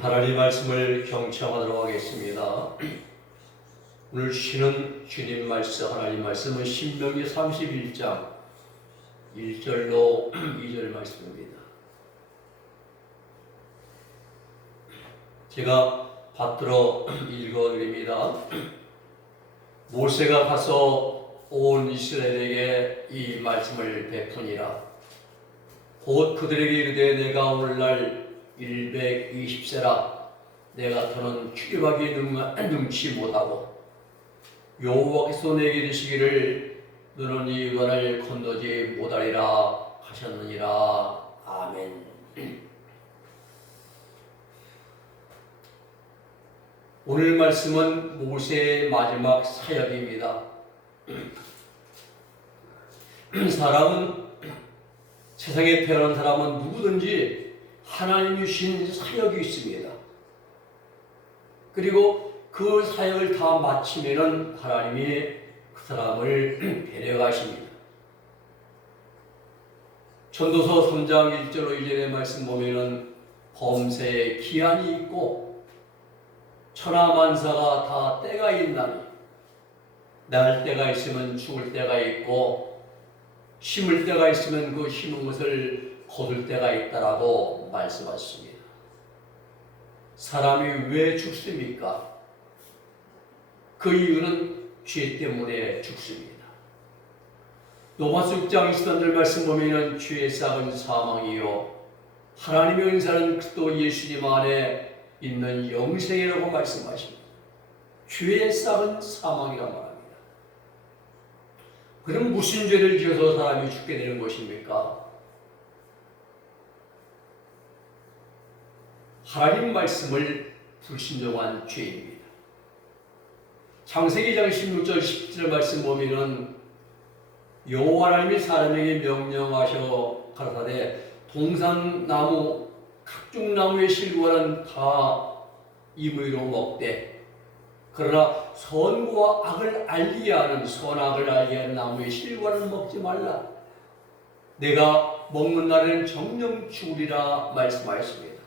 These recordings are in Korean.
하나님 말씀을 경청하도록 하겠습니다. 오늘 쉬는 주님 말씀, 하나님 말씀은 신명기 31장 1절로 2절 말씀입니다. 제가 받들어 읽어드립니다. 모세가 가서 온 이스라엘에게 이 말씀을 베푸니라. 곧 그들에게 이르되 내가 오늘날 120세라 내가 더는 출입하기 능치 못하고 여호와께서 내게 이르시기를 너는 이 요단을 건너지 못하리라 하셨느니라. 아멘. 오늘 말씀은 모세의 마지막 사역입니다. 사람은 세상에 태어난 사람은 누구든지 하나님이 주신 사역이 있습니다. 그리고 그 사역을 다 마치면은 하나님이 그 사람을 데려가십니다. 전도서 3장 1절로 2절의 말씀 보면은 범세에 기한이 있고 천하만사가 다 때가 있나니 날 때가 있으면 죽을 때가 있고 심을 때가 있으면 그 심은 것을 거둘 때가 있다라고 말씀하셨습니다. 사람이 왜 죽습니까? 그 이유는 죄 때문에 죽습니다. 로마서 6장 23절 말씀 보면 죄의 싹은 사망이요 하나님의 은사는 그리스도 예수님 안에 있는 영생이라고 말씀하십니다. 죄의 싹은 사망이란 말합니다. 그럼 무슨 죄를 지어서 사람이 죽게 되는 것입니까? 하나님 말씀을 불신종한 죄입니다. 창세기 2장 16절 17절 말씀 보면은 여호와 하나님이 사람에게 명령하셔 가라사대 동산나무 각종 나무의 실과는 다 임의로 먹되 그러나 선과 악을 알게 하는 선악을 알게 하는 나무의 실과는 먹지 말라. 내가 먹는 날에는 정령 죽으리라 말씀하였습니다.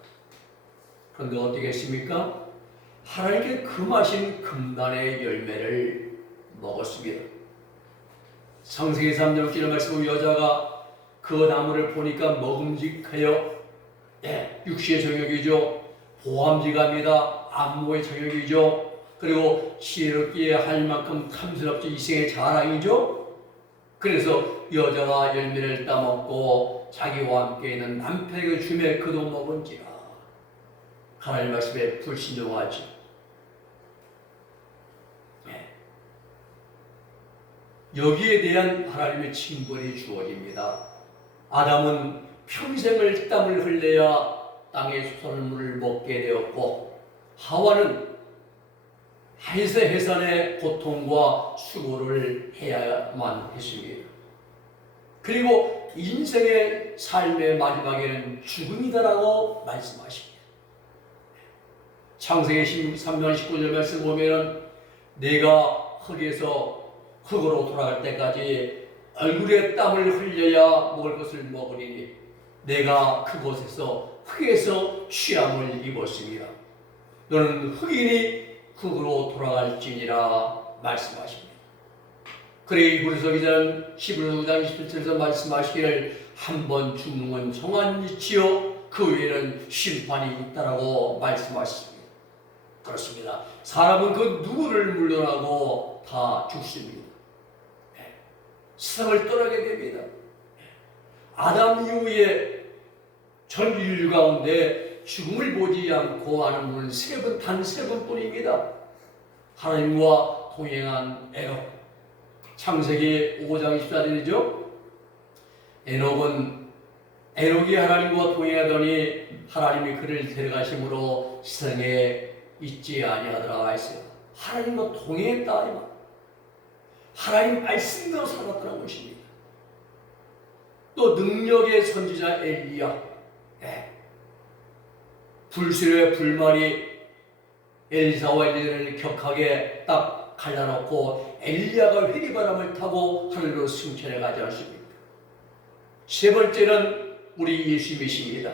그런데 어떻게 했습니까? 하나님께 금하신 금단의 열매를 먹었습니다. 창세기 3장 6절 말씀은 여자가 그 나무를 보니까 먹음직하여 육시의 정욕이죠. 보암직합니다. 안모의 정욕이죠. 그리고 지혜롭게 할 만큼 탐스럽지 이생의 자랑이죠. 그래서 여자가 열매를 따먹고 자기와 함께 있는 남편에게 주매 그도 먹은지라. 하나님 말씀에 불신종하지. 여기에 대한 하나님의 징벌이 주어집니다. 아담은 평생을 땀을 흘려야 땅의 소산물을 먹게 되었고 하와는 해산의 고통과 수고를 해야만 했습니다. 그리고 인생의 삶의 마지막에는 죽음이다라고 말씀하십니다. 창세기 3장 19절 말씀 보면은 내가 흙에서 흙으로 돌아갈 때까지 얼굴에 땀을 흘려야 먹을 것을 먹으리니 내가 그곳에서 흙에서 취함을 입었습니다. 너는 흙이니 흙으로 돌아갈지니라 말씀하십니다. 그래 히브리서 기자는 히브리서 9장 27절에서 말씀하시기를 한 번 죽는 건 정한 이치요 그 외에는 심판이 있다라고 말씀하십니다. 그렇습니다. 사람은 그 누구를 물러나고 다 죽습니다. 세상을 떠나게 됩니다. 아담 이후에 전 인류 가운데 죽음을 보지 않고 하는 분은 단 세 분뿐입니다. 하나님과 동행한 에녹. 창세기 5장 24절이죠. 에녹이 하나님과 동행하더니 하나님이 그를 데려가심으로 세상에 있지 아니하더라 했어요. 하나님과 동행했다 이 말. 하나님 말씀대로 살았다는 것입니다. 또 능력의 선지자 엘리야. 불술의 불말이 엘리사와 엘리야를 격하게 딱 갈라놓고 엘리야가 회리바람을 타고 하늘로 승천해 가지 않습니까? 세 번째는 우리 예수님이십니다.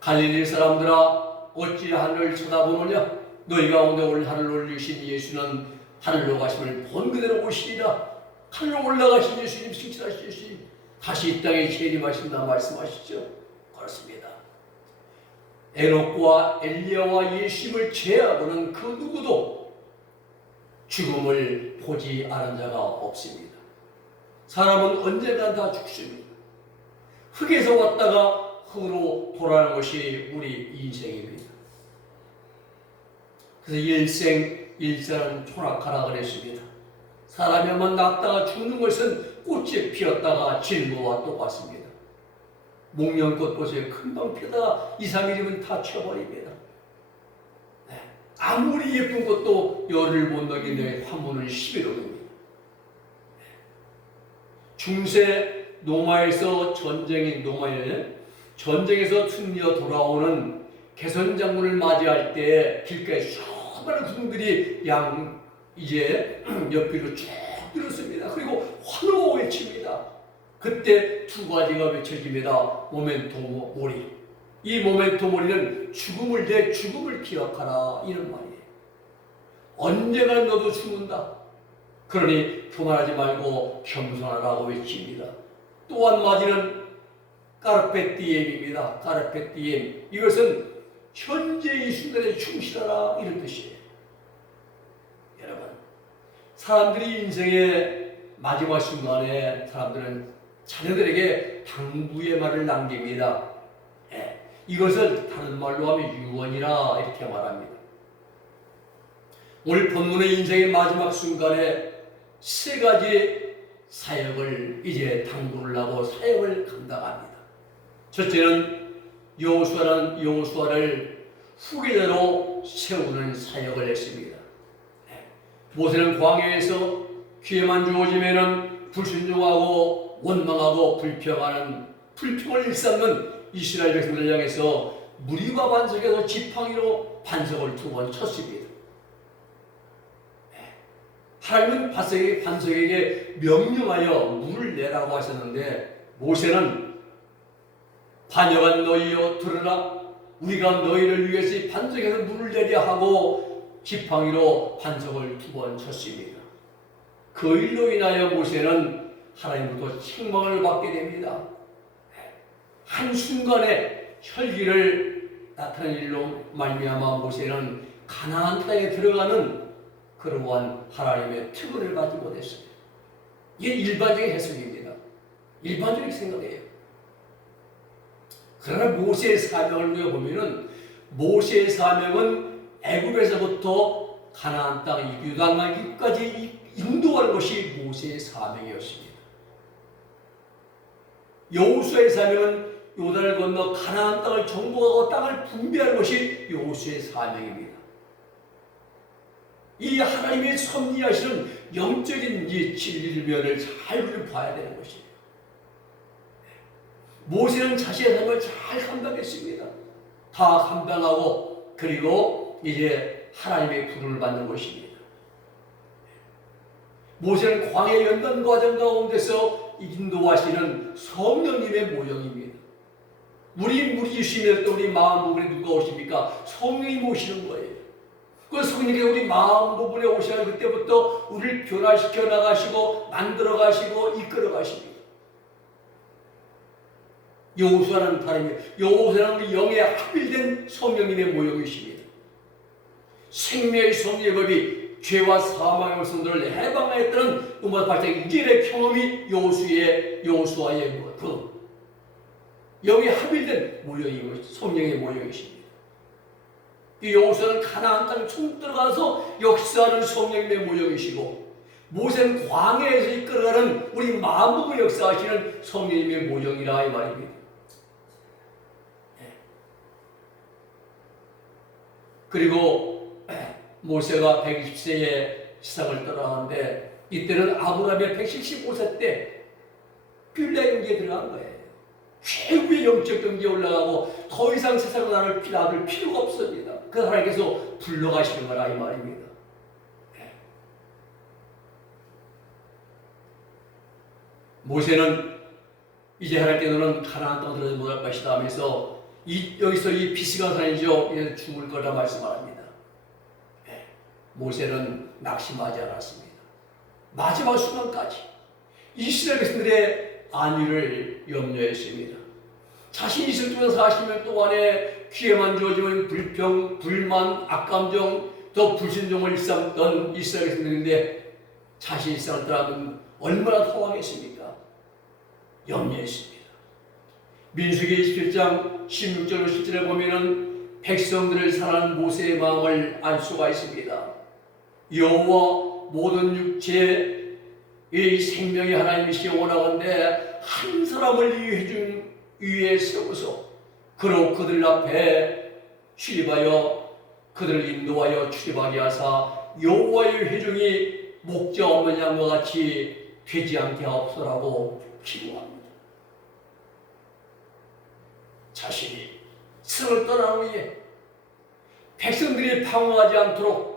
갈릴리 사람들아 어찌 하늘을 쳐다보느냐? 너희 가운데 올 하늘 올리신 예수는 하늘로 가심을 본 그대로 오시리라. 하늘로 올라가신 예수님, 승천하신 예수님, 다시 이 땅에 재림하신다 말씀하시죠. 그렇습니다. 에녹과 엘리야와 예수님을 제외하고는 그 누구도 죽음을 보지 않은 자가 없습니다. 사람은 언젠가 다 죽습니다. 흙에서 왔다가 흙으로 돌아가는 것이 우리 인생입니다. 그래서 일생은 초락하라 그랬습니다. 사람이 한번 낳다가 죽는 것은 꽃이 피었다가 질모와 똑같습니다. 목련꽃 보세요. 금방 피다가 2, 3일이면 다 쳐버립니다. 네. 아무리 예쁜 꽃도 열을 못 넘기는데 화분을 11호 됩니다. 네. 중세 노마에서 전쟁에서 승리하여 돌아오는 개선 장군을 맞이할 때 길가에 수많은 군들이 옆길로 쭉 들었습니다. 그리고 환호 외칩니다. 그때 두 가지가 외쳐집니다. 모멘토 모리. 이 모멘토 모리는 내 죽음을 기억하라, 이런 말이에요. 언젠가 너도 죽는다. 그러니 교만하지 말고 겸손하라고 외칩니다. 또 한마디는 까르페 디엠입니다. 까르페 디엠. 이것은 현재 이 순간에 충실하라, 이런 뜻이에요. 여러분, 사람들이 인생의 마지막 순간에 사람들은 자녀들에게 당부의 말을 남깁니다. 이것을 다른 말로 하면 유언이라 이렇게 말합니다. 오늘 본문의 인생의 마지막 순간에 세 가지 사역을 이제 당부를 하고 사역을 감당합니다. 첫째는 여호수아를 후계자로 세우는 사역을 했습니다. 모세는 광야에서 기회만 주어지면은 불순종하고 원망하고 불평을 일삼는 이스라엘 백성들을 향해서 무리와 반석에서 지팡이로 반석을 2번 쳤습니다. 하나님은 반석에게 명령하여 물을 내라고 하셨는데, 모세는 반역한 너희여 들으라, 우리가 너희를 위해서 이 반석에서 물을 내려 하고 지팡이로 반석을 2번 쳤습니다. 그 일로 인하여 모세는 하나님으로부터 책망을 받게 됩니다. 한순간에 혈기를 나타낸 일로 말미암아 모세는 가나안 땅에 들어가는 그러한 하나님의 특권을 받지 못했습니다. 이게 일반적인 해석입니다. 일반적인 생각이에요. 그러나 모세의 사명을 보면은, 모세의 사명은 애굽에서부터 가나안 땅 유다까지 인도하는 것이 모세의 사명이었습니다. 여호수아의 사명은 요단을 건너 가나안 땅을 정복하고 땅을 분배하는 것이 여호수아의 사명입니다. 이 하나님의 섭리하시는 영적인 이 진리의 면을 잘 봐야 되는 것이에요. 모세는 자신의 삶을 잘 감당했습니다. 다 감당하고 그리고 이제 하나님의 부름을 받는 것입니다. 모세는 광야 연단 과정 가운데서 인도하시는 성령님의 모형입니다. 우리 주시면 또 우리 마음 부분에 누가 오십니까? 성령이 모시는 거예요. 그 성령이 우리 마음 부분에 오셔야 그때부터 우리를 변화시켜 나가시고 만들어 가시고 이끌어 가십니다. 여호수아는 다릅니다. 여호수아는 우리 영에 합일된 성령님의 모형이십니다. 생명의 성령의 법이 죄와 사망의 백성들을 해방하였다는 로마 8장 1절의 경험이 여호수아의 그 영에 합일된 모형이고 성령의 모형이십니다. 이 여호수아는 가나안 땅에 처음 들어가서 역사하는 성령님의 모형이시고, 모세는 광야에서 이끌어가는 우리 마음으로 역사하시는 성령님의 모형이라 이 말입니다. 그리고 모세가 120세에 세상을 떠나는데, 이때는 아브라함의 175세 때 뷸라 경기에 들어간 거예요. 최고의 영적 경지에 올라가고 더 이상 세상을 나눌 필요가 없습니다. 그 하나님께서 불러가시는 거라 이 말입니다. 모세는 이제 하나님께 너는 가나안 땅 들어가지 못할 것이다 하면서 여기서 이 비스가산이죠. 죽을 거라 말씀합니다. 모세는 낙심하지 않았습니다. 마지막 순간까지 이스라엘 백성들의 안위를 염려했습니다. 자신이 있을 동안 40년 동안에 귀에만 주어지는 불평, 불만, 악감정, 더 불순종을 일삼던 이스라엘 백성들인데 자신이 있을 때라면 얼마나 당황했습니까? 염려했습니다. 민수기 27장 16절로 17절에 보면은 백성들을 사랑하는 모세의 마음을 알 수가 있습니다. 여호와 모든 육체의 생명의 하나님이시여 원하건대 한 사람을 위에 세워서 그로 그들 앞에 출입하여 그들을 인도하여 출입하게 하사 여호와의 회중이 목자 없는 양과 같이 되지 않게 하옵소라고 기도합니다. 자신이 성을 떠난 후에 백성들이 방황하지 않도록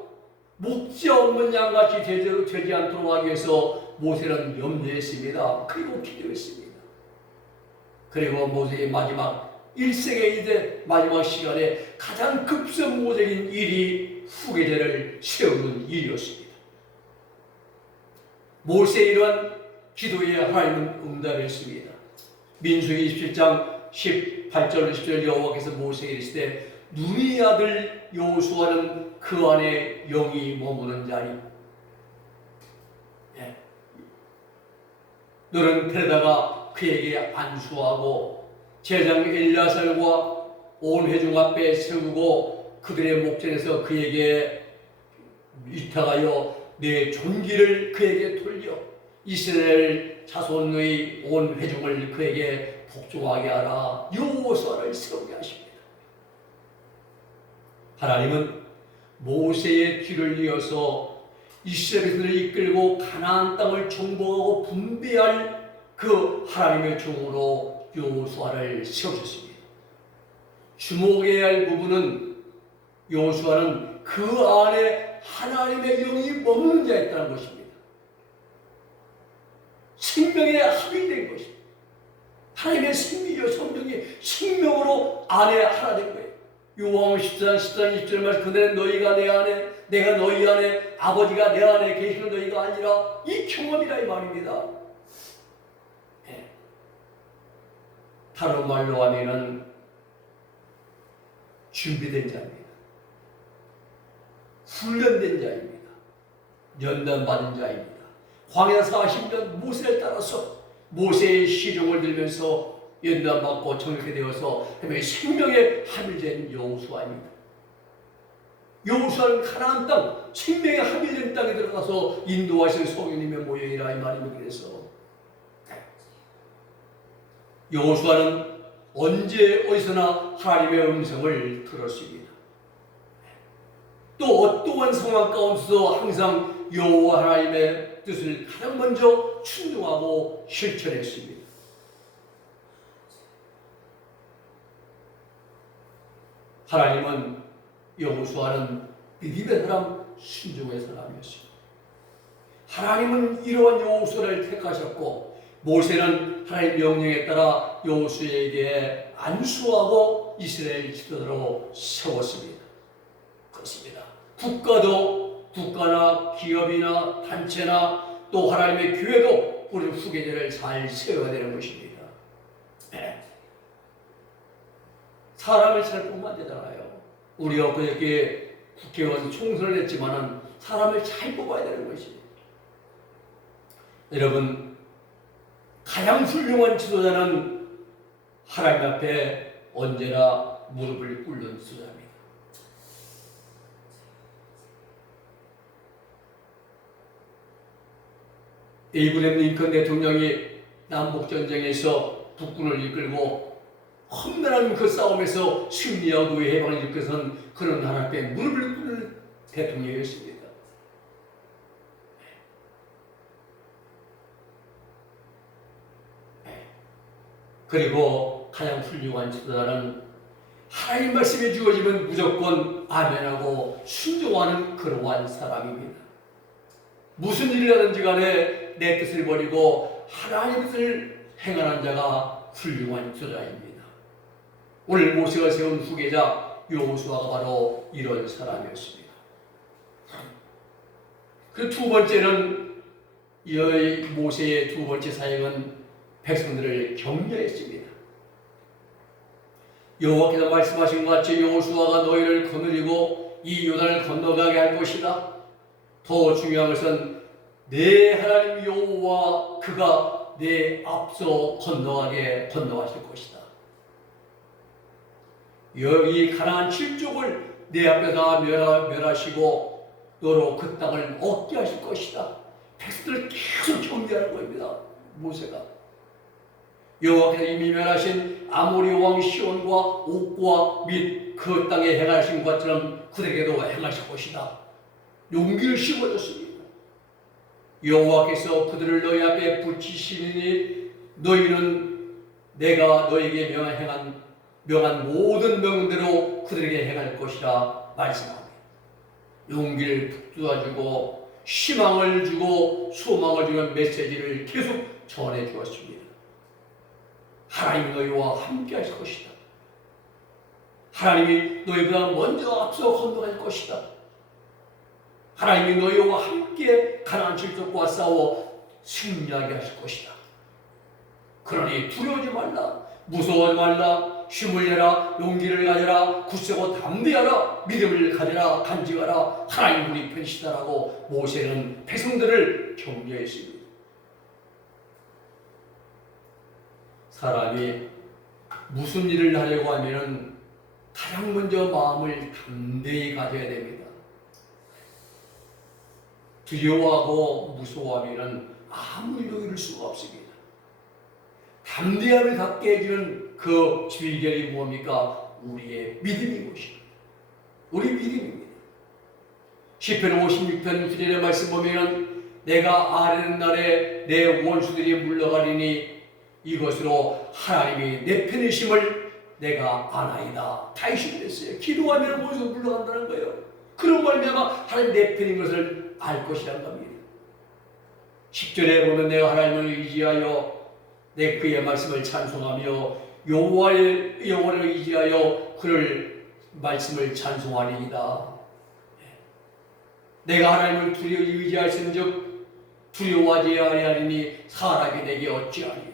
목자 없는 양같이 되지 않도록 하기 위해서 모세는 염려했습니다. 그리고 기도했습니다. 그리고 모세의 마지막 일생의 이제 마지막 시간에 가장 급선무적인 일이 후계자를 세우는 일이었습니다. 모세의 이러한 기도에 하나님은 응답했습니다. 민수기 27장 18절 10절 여호와께서 모세에게 이르시되 눈의 아들 여호수아는 그 안에 영이 머무는 자니 너는 데려다가 그에게 안수하고 제장 엘리야살과 온 회중 앞에 세우고 그들의 목전에서 그에게 위탁하여 내 존귀를 그에게 돌려 이스라엘 자손의 온 회중을 그에게 복종하게 하라. 여호수아를 세우게 하십니다. 하나님은 모세의 뒤를 이어서 이스라엘을 이끌고 가나안 땅을 정복하고 분배할 그 하나님의 종으로 여호수아를 세우셨습니다. 주목해야 할 부분은 여호수아는 그 안에 하나님의 영이 머무는 자였다는 것입니다. 생명에 합의된 것입니다. 하나님의 생명이요 성령이 생명으로 안에 하나 된 거예요. 요한복음 14장 20절 말씀 그대는 너희가 내 안에 내가 너희 안에 아버지가 내 안에 계시는 너희가 아니라 이 경험이라 이 말입니다. 다른 말로 하면은 준비된 자입니다. 훈련된 자입니다. 연단받은 자입니다. 광야 40년 모세를 따라서 모세의 시종을 들면서 연단받고 정욕해 되어서 생명에 합일된 여호수아입니다. 여호수아는 가나안 땅, 생명에 합일된 땅에 들어가서 인도하신 성령님의 모형이라 이 말입니다. 그래서 여호수아는 언제 어디서나 하나님의 음성을 들었습니다. 또 어떠한 상황 가운데서도 항상 여호와 하나님의 뜻을 가장 먼저 순종하고 실천했습니다. 하나님은 여호수아는 믿음의 사람, 순종의 사람이었습니다. 하나님은 이러한 여호수아를 택하셨고 모세는 하나님 명령에 따라 여호수아에게 안수하고 이스라엘 지도자로 세웠습니다. 그렇습니다. 국가나 기업이나 단체나 또 하나님의 교회도 우리 후계자를 잘 세워야 되는 것입니다. 사람을 잘 보면 안 되잖아요. 우리가 그렇게 국회의원 총선을 했지만은 사람을 잘 뽑아야 되는 것입니다. 여러분, 가장 훌륭한 지도자는 하나님 앞에 언제나 무릎을 꿇는 지도자입니다. 에이브람 링컨 대통령이 남북전쟁에서 북군을 이끌고 험난한 그 싸움에서 승리하고 해방을 이끌어선 그런 하나님 앞에 무릎을 꿇는 대통령이었습니다. 그리고 가장 훌륭한 지도자는 하나님 말씀에 주어지면 무조건 아멘하고 순종하는 그러한 사람입니다. 무슨 일을 하든지 간에 내 뜻을 버리고 하나님의 뜻을 행하는 자가 훌륭한 지도자입니다. 오늘 모세가 세운 후계자 여호수아가 바로 이런 사람이었습니다. 그 두 번째는 이 모세의 두 번째 사역은 백성들을 격려했습니다. 여호와께서 말씀하신 것 같이 여호수아가 너희를 거느리고 이 요단을 건너가게 할 것이다. 더 중요한 것은 내 하나님 여호와 그가 내 앞서 건너가실 것이다. 여기 가나안 7족을 내 앞에다 멸하시고 너로 그 땅을 얻게 하실 것이다. 백성들을 계속 격려하는 겁니다. 모세가 여호와께서 이미 멸하신 아모리 왕 시온과 옥과 및 그 땅에 행하신 것처럼 그들에게도 행하실 것이다. 용기를 심어줬습니다. 여호와께서 그들을 너희 앞에 붙이시니 너희는 내가 너에게 명한 모든 명대로 그들에게 행할 것이라 말씀합니다. 용기를 북돋아주고 희망을 주고 소망을 주는 메시지를 계속 전해 주었습니다. 하나님이 너희와 함께 하실 것이다. 하나님이 너희보다 먼저 앞서 건너갈 것이다. 하나님이 너희와 함께 가나안 칠족과 싸워 승리하게 하실 것이다. 그러니 두려워하지 말라, 무서워하지 말라, 힘을 내라, 용기를 가져라, 굳세고 담대하라, 믿음을 가져라, 간직하라, 하나님 우리 편이시다라고 모세는 백성들을 격려했습니다. 사람이 무슨 일을 하려고 하면 가장 먼저 마음을 담대히 가져야 됩니다. 두려워하고 무서워하면 아무 일도 이룰 수가 없습니다. 담대함을 갖게 해주는 그 비결이 뭡니까? 우리의 믿음인 것입니다. 우리 믿음입니다. 시편 56편 9절의 말씀 보면 내가 아뢰는 날에 내 원수들이 물러가리니 이것으로 하나님이 내 편이심을 내가 아나이다. 다윗이 그랬어요. 기도하면 원수가 물러간다는 거예요. 그런 말미암아 하나님 내 편인 것을 알 것이란 겁니다. 10절에 보면 내가 하나님을 의지하여 내 그의 말씀을 찬송하며 여호와를 의지하여 그를 말씀을 찬송하리이다. 내가 하나님을 의지하신즉 두려워하지 아니하리니 사람이 내게 어찌하리요.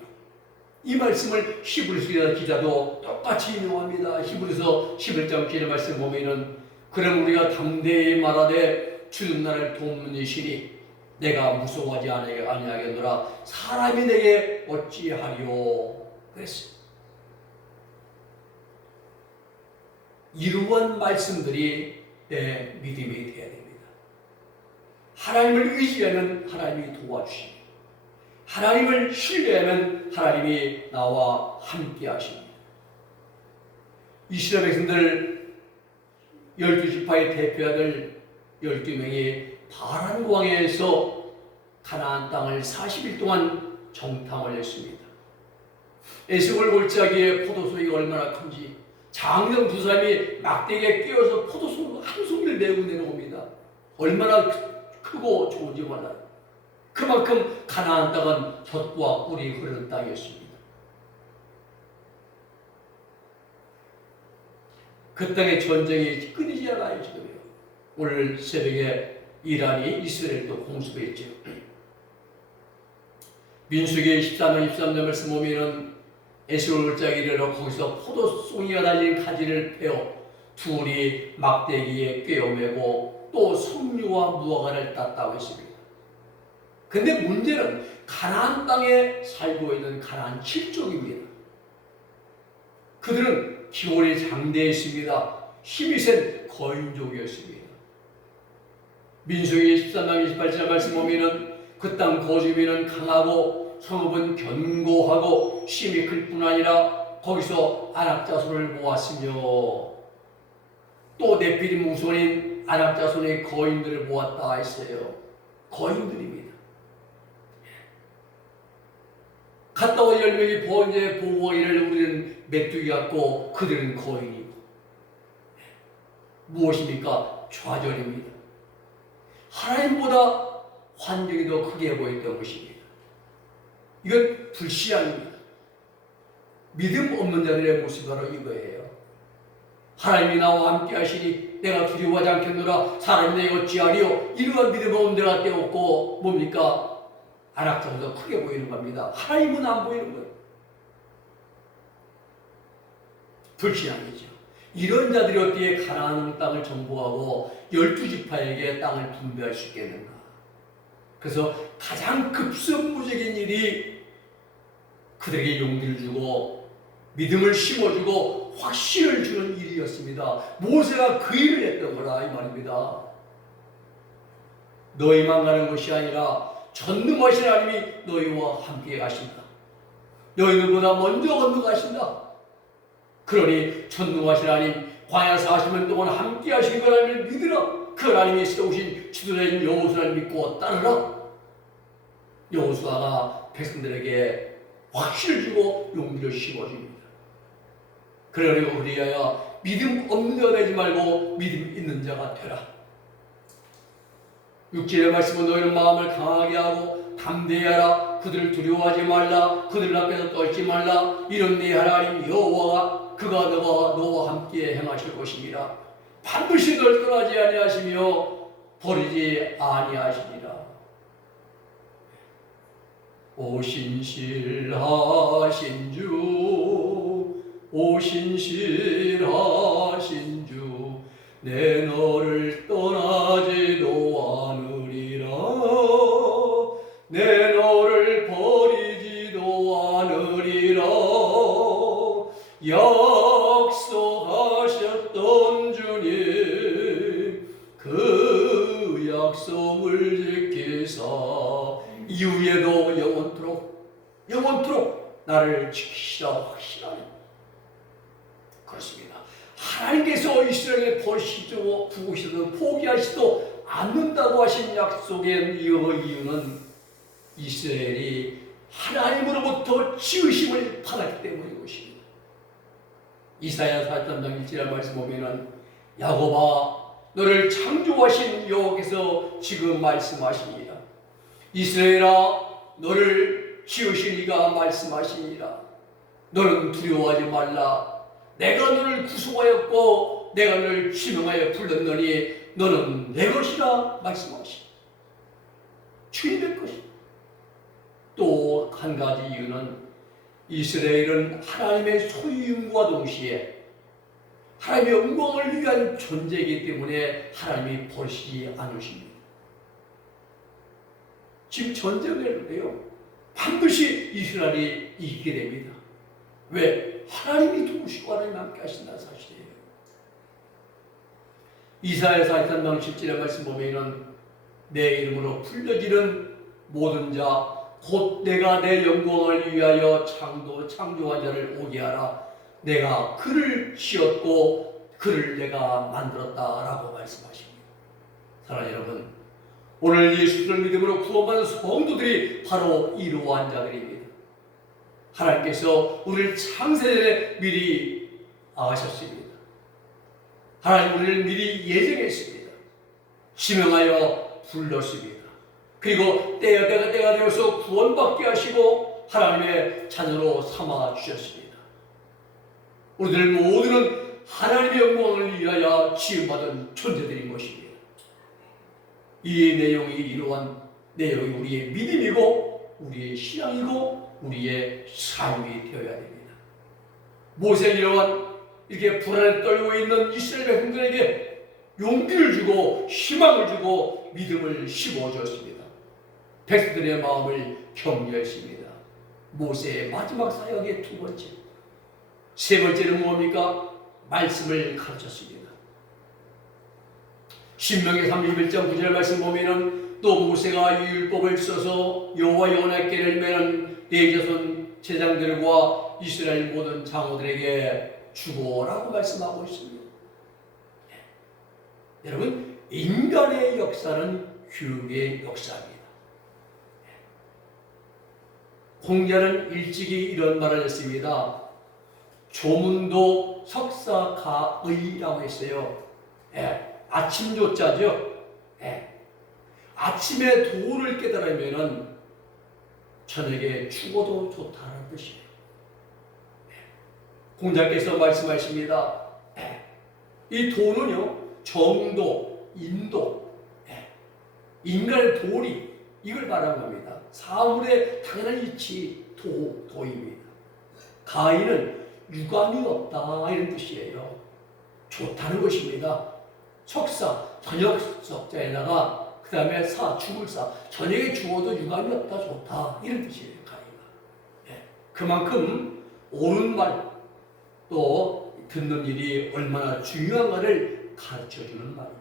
이 말씀을 히브리서 기자도 똑같이 인용합니다. 히브리서 11장 7절 말씀 보면은 그럼 우리가 담대히 말하되 주는 나를 돕는 이시니 내가 무서워하지 아니하겠노라. 사람이 내게 어찌하리요. 그랬어요. 이러한 말씀들이 내 믿음이 되어야 됩니다. 하나님을 의지하면 하나님이 도와주십니다. 하나님을 신뢰하면 하나님이 나와 함께 하십니다. 이스라엘 백성들 12지파의 대표아들 12명이 바란 광야에서 가나안 땅을 40일 동안 정탐을 했습니다. 에스골 골짜기에 포도송이가 얼마나 큰지 장년 두 사람이 막대기에 끼어서 포도송 한 송이를 메고 내려옵니다. 얼마나 크고 좋은지 몰라요. 그만큼 가나안 땅은 젖과 꿀이 흐르는 땅이었습니다. 그 땅의 전쟁이 끊이지 않아요. 지금요. 오늘 새벽에 이란이 이스라엘도 공습했죠. 민수기 13장 23절 말씀 보면은 에스골 골짜기를 거기서 포도송이가 달린 가지를 베어 둘이 막대기에 꿰어매고 또 석류와 무화과를 땄다고 했습니다. 근데 문제는 가나안 땅에 살고 있는 가나안 7족입니다. 그들은 기골이 장대했습니다. 힘이 센 거인족이었습니다. 민수기 13장 28절 말씀 보면은 그 땅 거주민은 강하고 성읍은 견고하고 힘이 클 뿐 아니라 거기서 아낙자손을 모았으며 또 네피림 후손인 아낙자손의 거인들을 모았다 했어요. 거인들입니다. 갔다 온 10명이 번제 보호하기를 우리는 메뚜기 같고 그들은 거인이고 무엇입니까? 좌절입니다. 하나님보다 환경이 더 크게 보였던 것입니다. 이건 불신앙입니다. 믿음 없는 자들의 모습이 바로 이거예요. 하나님이 나와 함께 하시니 내가 두려워하지 않겠노라. 사람이 내가 어찌하리요. 이러한 믿음 없는 데가 떼었고 뭡니까? 안악자보다 크게 보이는 겁니다. 하나님은 안 보이는 거예요. 불신앙이죠. 이런 자들이 어떻게 가나안 땅을 정복하고 12지파에게 땅을 분배할 수 있겠는가? 그래서 가장 급선무적인 일이 그들에게 용기를 주고 믿음을 심어주고 확신을 주는 일이었습니다. 모세가 그 일을 했던 거라 이 말입니다. 너희만 가는 것이 아니라 전능하신 하나님이 너희와 함께 가신다. 너희들보다 먼저 건너가신다. 그러니 전능하신 하나님 광야 40년 동안 함께 하신 그 하나님을 믿으라. 그 하나님이 세우신 지도자인 여호수아를 믿고 따르라. 여호수아가 백성들에게 확신을 주고 용기를 심어줍니다. 그러니 우리하여 믿음 없는 자가 되지 말고 믿음 있는 자가 되라. 6절의 말씀은 너희는 마음을 강하게 하고 담대히 하라. 그들을 두려워하지 말라. 그들 앞에서 떨지 말라. 이런 네 하나님 여호와가 그가 너와 함께 행하실 것이니라. 반드시 널 떠나지 아니하시며 버리지 아니하시니라. 오신실하신 주, 오신실하신 주, 내 너를 떠나지도 않으리라. 내 너를 버리지도 않으리라. 약속하셨던 주님, 그 약속을 지키사 이후에도 영원토록 나를 지키시라 확신하니. 그렇습니다. 하나님께서 이스라엘을 버리시고 부으시도 포기하시도 않는다고 하신 약속의 이유는 이스라엘이 하나님으로부터 지으심을 받았기 때문인 것입니다. 이사야 43장 1절 말씀 보면은 야곱아 너를 창조하신 여호와께서 지금 말씀하시니라. 이스라엘아 너를 지으신 이가 말씀하시니라. 너는 두려워하지 말라. 내가 너를 구속하였고 내가 너를 지명하여 불렀느니 너는 내 것이라 말씀하시니. 주님의 것이다. 또 한 가지 이유는 이스라엘은 하나님의 소유인과 동시에 하나님의 영광을 위한 존재이기 때문에 하나님이 버리시지 않으십니다. 지금 전쟁을 해요. 반드시 이스라엘이 이기게 됩니다. 왜? 하나님이 도우시고 하나님 함께 하신다는 사실이에요. 이사야 43장 10절의 말씀 보면은 내 이름으로 불려지는 모든 자 곧 내가 내 영광을 위하여 창조한 자를 오게 하라. 내가 그를 지었고 그를 내가 만들었다라고 말씀하십니다. 사랑하는 여러분, 오늘 예수를 믿음으로 구원받은 성도들이 바로 이러한 자들입니다. 하나님께서 우리를 창세전에 미리 아셨습니다. 하나님 우리를 미리 예정했습니다. 지명하여 불렀습니다. 그리고 때가 되어서 구원받게 하시고 하나님의 자녀로 삼아 주셨습니다. 우리들 모두는 하나님의 영광을 위하여 지음받은 존재들인 것입니다. 이 내용이 이러한 내용이 우리의 믿음이고 우리의 신앙이고 우리의 삶이 되어야 됩니다. 모세는 이러한 이렇게 불안에 떨고 있는 이스라엘 백성들에게 용기를 주고 희망을 주고 믿음을 심어주었습니다. 백성들의 마음을 격려했습니다. 모세의 마지막 사역의 두 번째, 세 번째는 뭡니까? 말씀을 가르쳤습니다. 신명기 31장 9절 말씀 보면은 또 모세가 이 율법을 써서 여호와 여호와께를 매는 네 자손 제장들과 이스라엘 모든 장로들에게 주고라고 말씀하고 있습니다. 네. 여러분, 인간의 역사는 교육의 역사입니다. 공자는 일찍이 이런 말을 했습니다. 조문도 석사가의라고 했어요. 아침 조자죠. 아침에 도를 깨달으면 저녁에 죽어도 좋다는 뜻이에요. 공자께서 말씀하십니다. 이 도는요, 정도, 인도, 인간의 도리, 이걸 말하는 겁니다. 사물의 당연한 이치, 도입니다. 가인은 유감이 없다, 이런 뜻이에요. 좋다는 것입니다. 석사, 저녁 석자에다가 그 다음에 죽을 사, 저녁에 죽어도 유감이 없다, 좋다, 이런 뜻이에요. 가인은. 그만큼 옳은 말, 또 듣는 일이 얼마나 중요한가를 가르쳐주는 말입니다.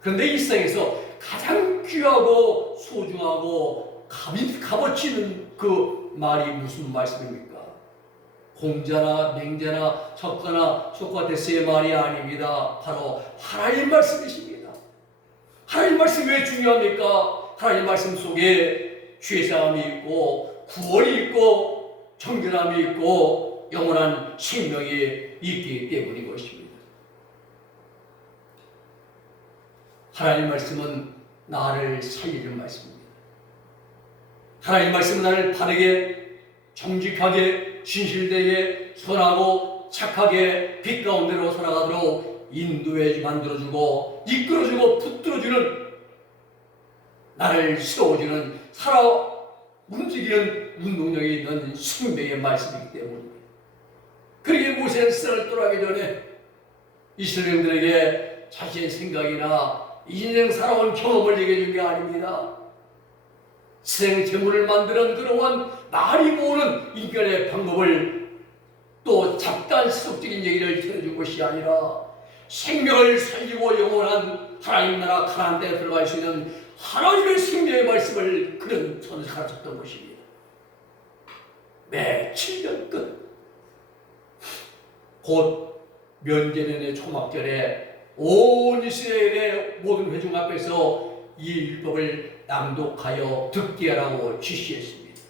그런데 이 세상에서 가장 귀하고 소중하고 값어치는 그 말이 무슨 말씀입니까? 공자나 맹자나 석가나 소크라테스의 말이 아닙니다. 바로 하나님 말씀이십니다. 하나님 말씀 왜 중요합니까? 하나님 말씀 속에 죄사함이 있고 구원이 있고 정결함이 있고 영원한 생명이 있기 때문인 것입니다. 하나님 말씀은 나를 살리는 말씀입니다. 하나님 말씀은 나를 바르게, 정직하게, 진실되게, 선하고 착하게 빛 가운데로 살아가도록 인도해 만들어주고 이끌어주고 붙들어주는, 나를 세워주는, 살아 움직이는 운동력이 있는 생명의 말씀이기 때문입니다. 그러기에 모세는 세상을 떠나기 전에 이스라엘들에게 자신의 생각이나 인생 살아온 경험을 얘기해 준 게 아닙니다. 생 재물을 만드는 그러한 말이 모으는 인간의 방법을, 또 잡다한 세속적인 얘기를 전해준 것이 아니라 생명을 살리고 영원한 하나님 나라 가나안 땅에 들어갈 수 있는 하나님의 생명의 말씀을 그런 선에서 가르쳤던 것입니다. 매 7년 끝, 곧 면제년의 초막절에 온 이스라엘의 모든 회중 앞에서 이 율법을 낭독하여 듣게 하라고 지시했습니다.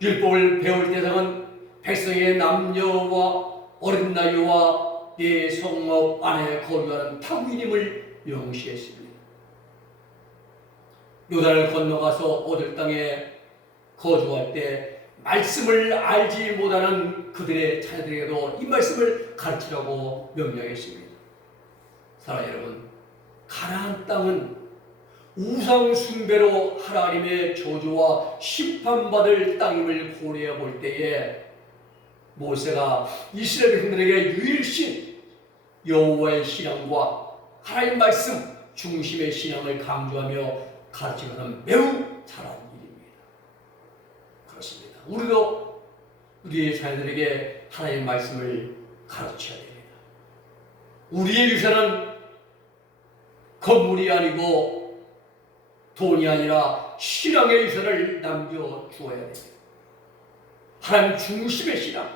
율법을 배울 대상은 백성의 남녀와 어린 나이와 내 성읍 안에 거류하는 타국인임을 명시했습니다. 요단을 건너가서 얻을 땅에 거주할 때 말씀을 알지 못하는 그들의 자녀들에게도 이 말씀을 가르치라고 명령했습니다. 사랑하는 여러분, 가나안 땅은 우상 숭배로 하나님의 저주와 심판받을 땅임을 고려해 볼 때에 모세가 이스라엘 백성들에게 유일신 여호와의 신앙과 하나님 말씀 중심의 신앙을 강조하며 가르치는 것은 매우 잘한 일입니다. 그렇습니다. 우리도 우리의 자녀들에게 하나님의 말씀을 가르쳐야 됩니다. 우리의 유산은 건물이 아니고 돈이 아니라 신앙의 유산을 남겨주어야 됩니다. 하나님 중심의 신앙,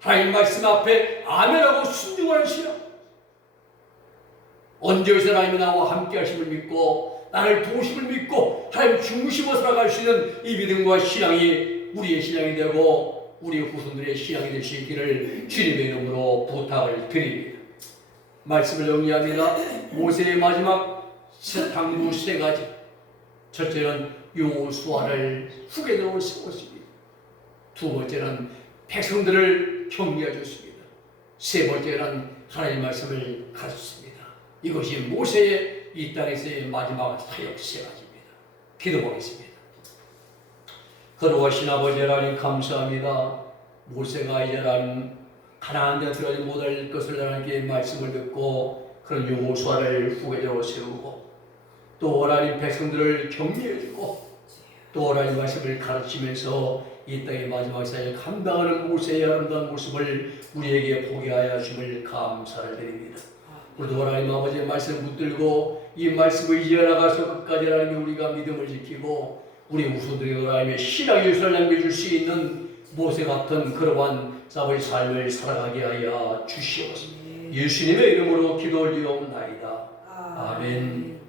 하나님 말씀 앞에 아멘하고 순종하는 신앙, 언제 어디서 하나님이 나와 함께 하심을 믿고 나를 도우심을 믿고 하나님 중심으로 살아갈 수 있는 이 믿음과 신앙이 우리의 신앙이 되고 우리 후손들의 신앙이 될 수 있기를 주님의 이름으로 부탁을 드립니다. 말씀을 정리합니다. 모세의 마지막 당부 3가지. 첫째는 여호수아를 후계자로 세웠습니다. 두 번째는 백성들을 격려해 줬습니다. 세 번째는 하나님의 말씀을 가르쳤습니다. 이것이 모세의 이 땅에서의 마지막 사역 3가지입니다. 기도하겠습니다. 거룩하신 아버지 하나님 감사합니다. 모세가 이제 가나안 땅에 들어가지 못할 것을 하나님께 말씀을 듣고 그런 여호수아를 후계자로 세우고 또 하나님 백성들을 격려해주고 또 하나님 말씀을 가르치면서 이 땅의 마지막 사역을 감당하는 모세의 아름다운 모습을 우리에게 보게 하여 주심을 감사를 드립니다. 우리도 하나님 아버지의 말씀을 붙들고 이 말씀을 이어나가서 끝까지 하나님 우리가 믿음을 지키고 우리 후손들에게 하나님의 신앙의 유산을 남겨줄 수 있는 모세 같은 그러한 아버지 삶을 살아가게 하여 주시옵소서. 예수님의 이름으로 기도 올리옵나이다. 아멘.